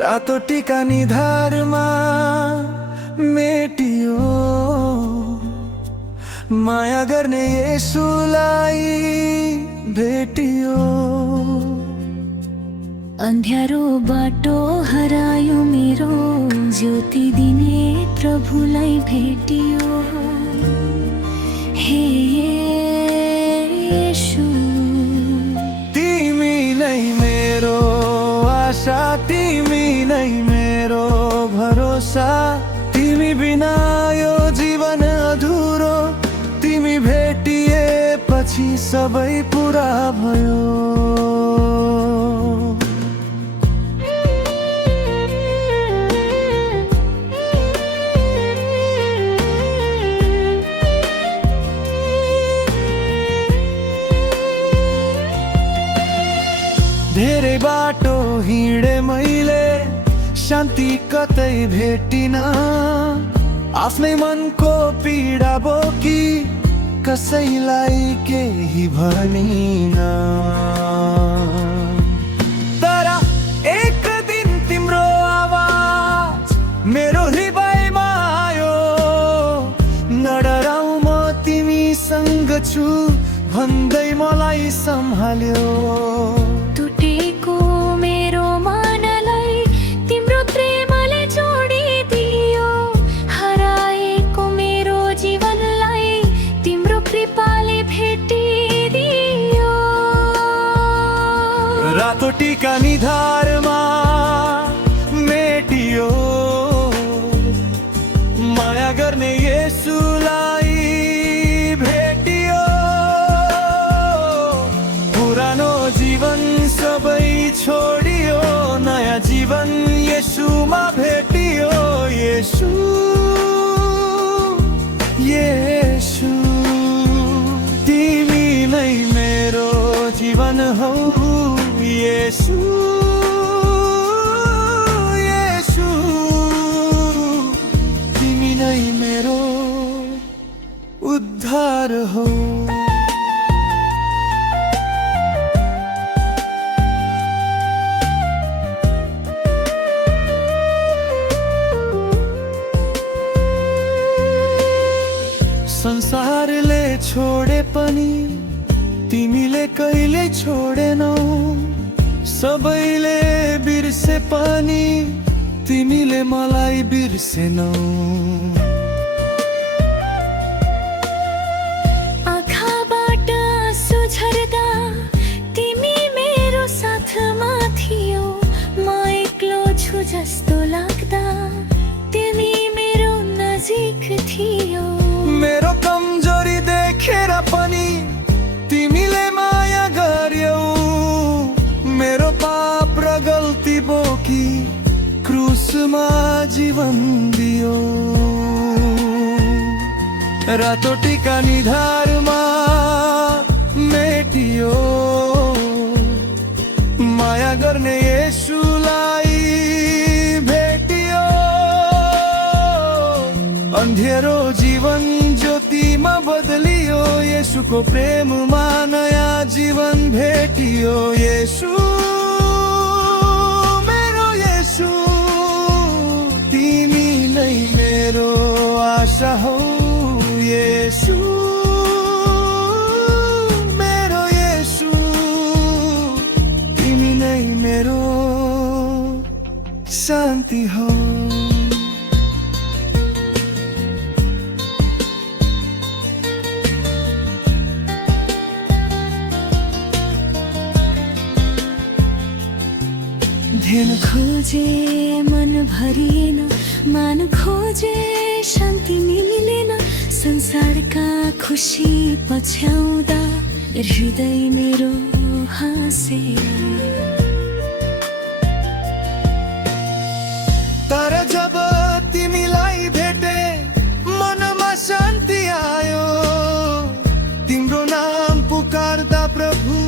रातो टीका निधारमा मेटियो, माया गर्ने येशूलाई भेटियो। अन्ध्यारो बाटो हरायो मेरो, ज्योति दिने प्रभुलाई भेटियो। हे येशू, तिमी नै मेरो आशा, तिमी नै मेरो भरोसा। तिमी बिना यो जीवन अधुरो, तिमी भेटिएपछि सबै पुरा भयो। धेरै बाटो हिँडे मैले, शान्ति कतै भेटिन। आफ्नै मनको पीडा बोकी कसैलाई केही भनिन। तर एक दिन तिम्रो आवाज मेरो हृदयमा आयो, नडराऊ म तिमीसँग छु भन्दै मलाई सम्हाल्यो। टुटेको मेरो मनलाई तिम्रो प्रेमले जोडिदियो, हराएको मेरो जीवनलाई तिम्रो कृपाले भेटिदियो। रातो टीका निधारमा मेटियो, माया गर्ने येशूलाई भेटियो। पुरानो जीवन सबै छोडियो, नयाँ जीवन येशूमा भेटियो। येशू येशू, तिमी नै मेरो जीवन हौ। येशू येशू, तिमी नै मेरो उद्धार हौ। संसारले छोडे पनि तिमीले कहिले छोडेनौ, सबैले बिर्से पनि तिमीले मलाई बिर्सेनौ। आँखाबाट आँसु झर्दा तिमी मेरो साथमा थियौ, म एक्लो छु जस्तो लाग्दा तिमी मेरो नजिक थियौ। मेरो कमजोरी देखेर पनि तिमीले माया गर्यौ, मेरो पाप र गल्ती बोकी क्रुसमा जीवन दियो। रातो टीका निधारमा मेटियो, माया गर्ने येशूलाई भेटियो। अन्धेरो जीवन ज्योतिमा बदलियो, येशूको प्रेममा नयाँ जीवन भेटियो। येशू मेरो येशू, तिमी नै मेरो आशा हौ। येशू मेरो येशू, तिमी नै मेरो शान्ति हौ। ध्यान खोजे मन भरिएन, मान खोजे शान्ति मिलेन। संसारका खुसी पछ्याउँदा हृदय मेरो हाँसे। तर जब तिमीलाई भेटे मनमा शान्ति आयो, तिम्रो नाम पुकार्दा प्रभु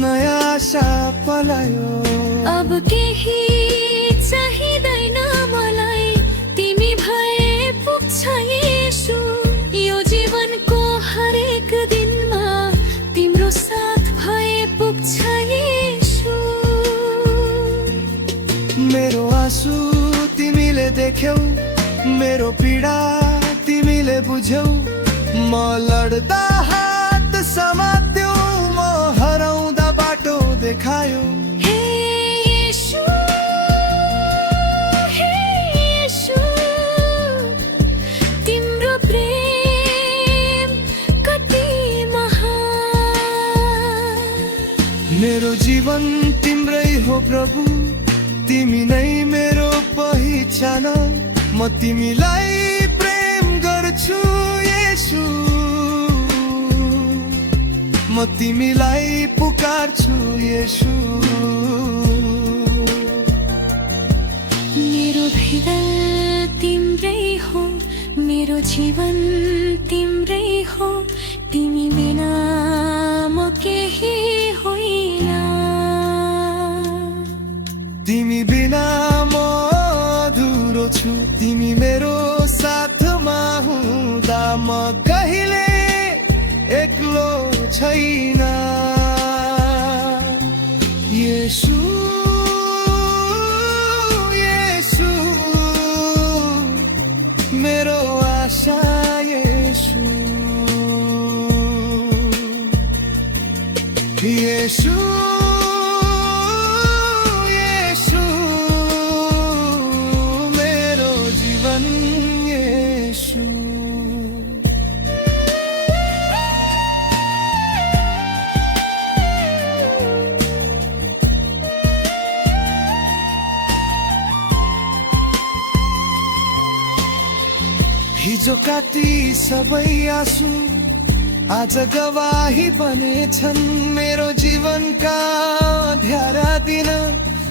नयाँ आशा पलायो। अब केही चाहिँदैन मलाई, तिमी भए पुग्छ येशू। यो जीवनको हरेक दिनमा तिम्रो साथ भए पुग्छ येशू। मेरो देख्यौ मेरो पीडा तिमीले बुझ्यौ म लड्दा हात समात्यौ म हराउँदा बाटो देखायौ हे येशू, हे येशू, तिम्रो प्रेम कति महान। मेरो जीवन तिम्रै हो प्रभु, तिमी नै मेरो पहिचान। म तिमीलाई प्रेम गर्छु येशू, म तिमीलाई पुकार्छु येशू। मेरो हृदय तिम्रै हो, मेरो जीवन तिम्रै हो, तिमी बिना म केही होइन। तिमी बिना म अधुरो छु, तिमी मेरो साथमा हुँदा म कहिले एक्लो छैन येशू, येशू मेरो आशा येशू, येशू, येशू मेरो जीवन येशू। हिजोका ती सबै आँसु आज गवाही बनेछन्, मेरो जीवनका अँध्यारा दिन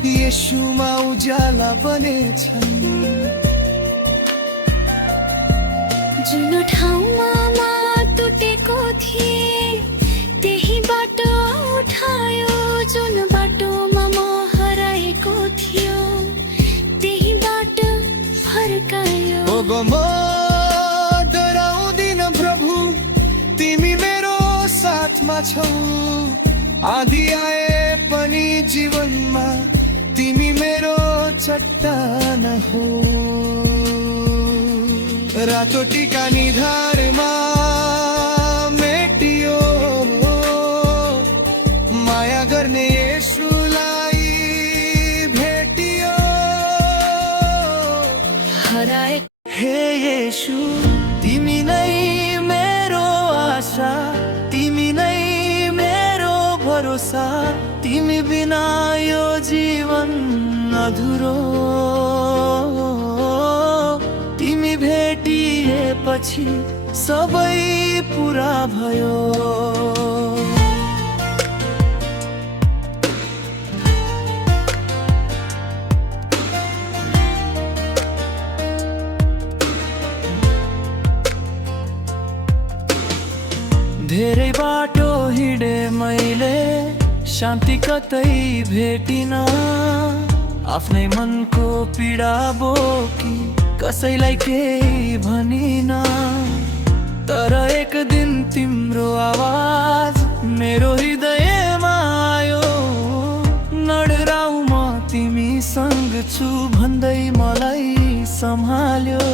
येशूमा उज्याला बनेछन्। जुन ठाउँमा म टुटेको थिएँ त्यही बाटो उठायो, जुन बाटोमा म हराएको थियो त्यही बाटो फर्कायो। ओ गो म डराउँदिन प्रभु, तिमी मेरो साथमा छौ। आँधी आए पनि जीवनमा तिमी मेरो चट्टान हो। रातो टीका निधारमा मेटियो, माया गर्ने येशूलाई भेटियो। हराए हे येशू, तिमी नै मेरो आशा, तिमी नै मेरो भरोसा। तिमी बिना यो जीवन अधुरो, तिमी भेटिएपछि सबै पुरा भयो। धेरै बाटो हिँडे मैले, शान्ति कतै भेटिन। आफ्नै मनको पीडा बोकी कसैलाई केही भनिन। तर एक दिन तिम्रो आवाज मेरो हृदयमा आयो, नडराउ म तिमीसँग छु भन्दै मलाई सम्हाल्यो।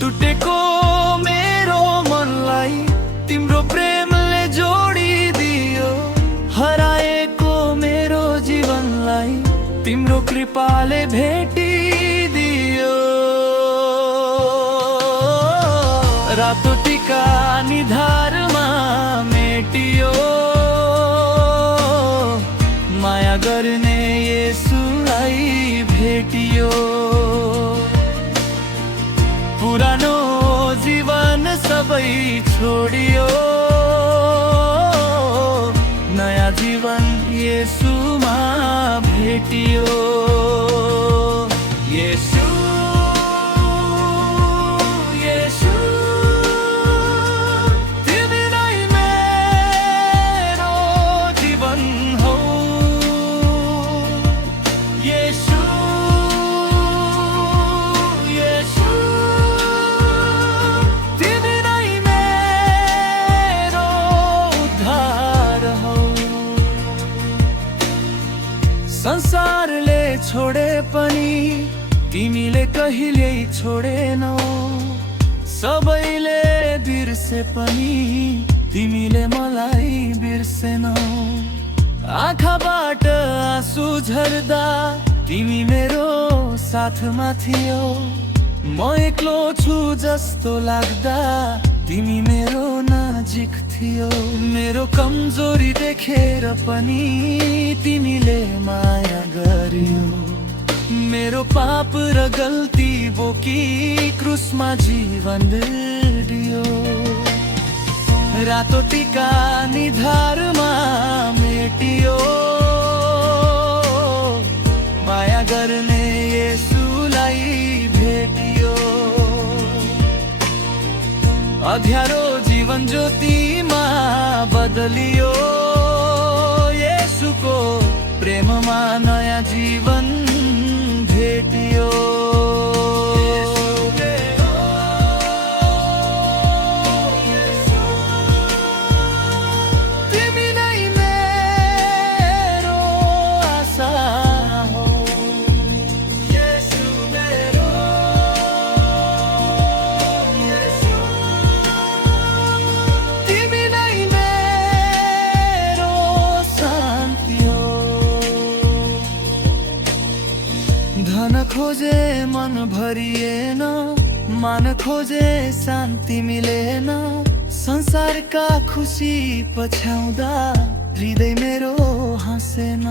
टुटेको मेरो मनलाई तिम्रो प्रेमले जोडिदियो, हराएको मेरो जीवनलाई तिम्रो कृपाले भेटिदियो। रातो टीका निधारमा मेटियो, माया गर्ने येशूलाई भेटियो। पुरानो जीवन सबै छोडियो, नयाँ जीवन येशूमा भेटियो। येशू, येशू तिमी नै मेरो जीवन हौ। येशू, येशू तिमी नै मेरो उद्धार हौ। संसारले तिमीले कहिल्यै छोडेनौ। सबैले बिर्से पनि तिमीले मलाई बिर्सेनौ। आँखाबाट आँसु झर्दा तिमी मेरो साथमा थियौ। म एक्लो छु जस्तो लाग्दा तिमी मेरो नजिक थियौ। मेरो कमजोरी देखेर पनि तिमीले माया गर्यौ। मेरो पाप र गल्ती बोकी क्रुसमा जीवन दियो। रातो टीका निधारमा मेटियो। माया गर्ने येशूलाई भेटियो। अध्यारो जीवन ज्योतिमा बदलियो। येशूको प्रेममा नयाँ जीवन भेटियो। तिमी नै मेरो आशा हो। येशू मेरो येशू। तिमी नै मेरो शान्ति हो। धन खोजे मन भरिएन, मान खोजे शान्ति मिलेन। संसारका खुसी पछ्याउँदा हृदय मेरो हाँसेन।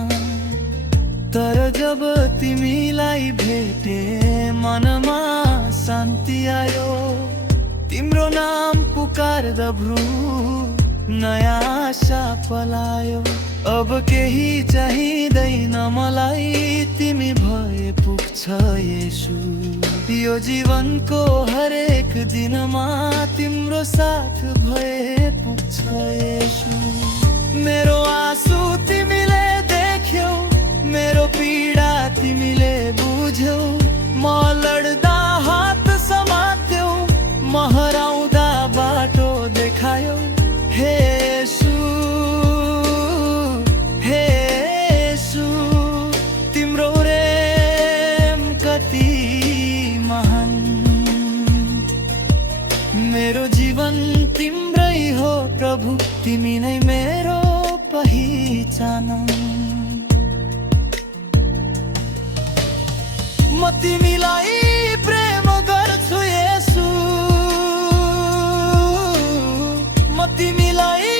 तर जब तिमीलाई भेटे मनमा शान्ति आयो। तिम्रो नाम पुकार्दा भ्रू नयाँ आशा पलायो। अब केही चाहिँदैन मलाई, तिमी भए पुग्छ येशू। यो जीवनको हरेक दिनमा तिम्रो साथ भए पुग्छ येशू। मेरो आँसु तिमीले देख्यौ, मेरो पीडा तिमीले बुझ्यौ। म लड्दा हात समात्यौ, म हराउँदा बाटो देखायौ। हे येशू, हे येशू, तिम्रो प्रेम कति महान। मेरो जीवन तिम्रै हो प्रभु, तिमी नै मेरो पहिचान। म तिमीलाई प्रेम गर्छु येशू। म तिमीलाई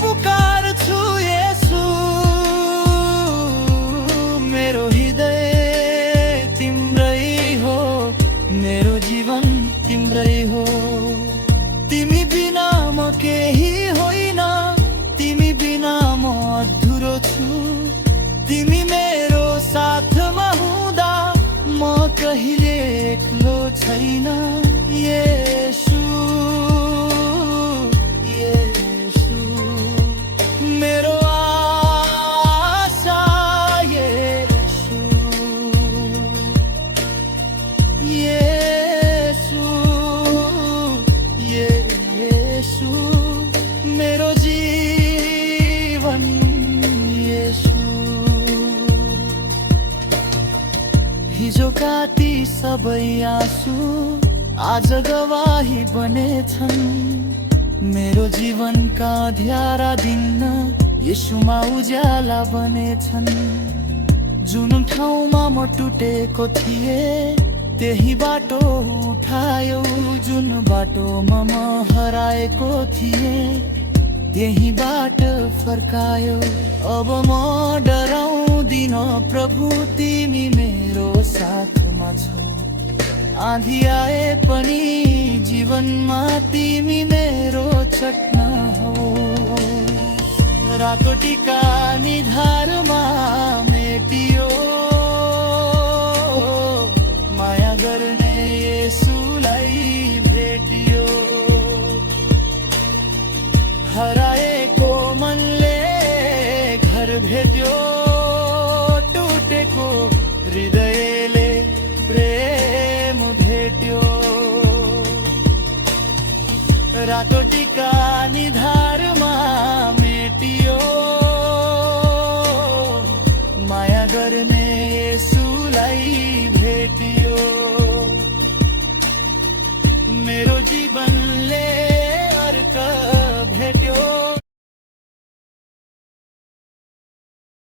पुकार्छु येशू। मेरो हृदय तिम्रै हो, मेरो जीवन तिम्रै हो। तिमी बिना म केही होइन, तिमी बिना म अधुरो छु। तिमी मेरो साथमा हुँदा म कहिले एक्लो छैन। येशू, येशू, मेरो आशा येशू। येशू, येशू, मेरो जीवन येशू। हिजोका ती सबै आँसु आज गवाही बनेछन्। मेरो जीवनका अँध्यारा दिन येशूमा उज्याला बनेछन्। जुन ठाउँमा म टुटेको थिएँ त्यही बाटो उठायो। जुन बाटोमा म हराएको थिएँ त्यही बाट फर्कायो। अब म डराउँदिन प्रभु, तिमी मेरो साथमा छौ। आँधी आए पनि जीवनमा तिमी मेरो चट्न हो। रातो टीका निधारमा मेटियो। माया गर्ने येशूलाई भेटियो। हराएको मनले घर भेट्यो। टुटेको हृदयले प्रेम भेट्यो। रातो टीका निधार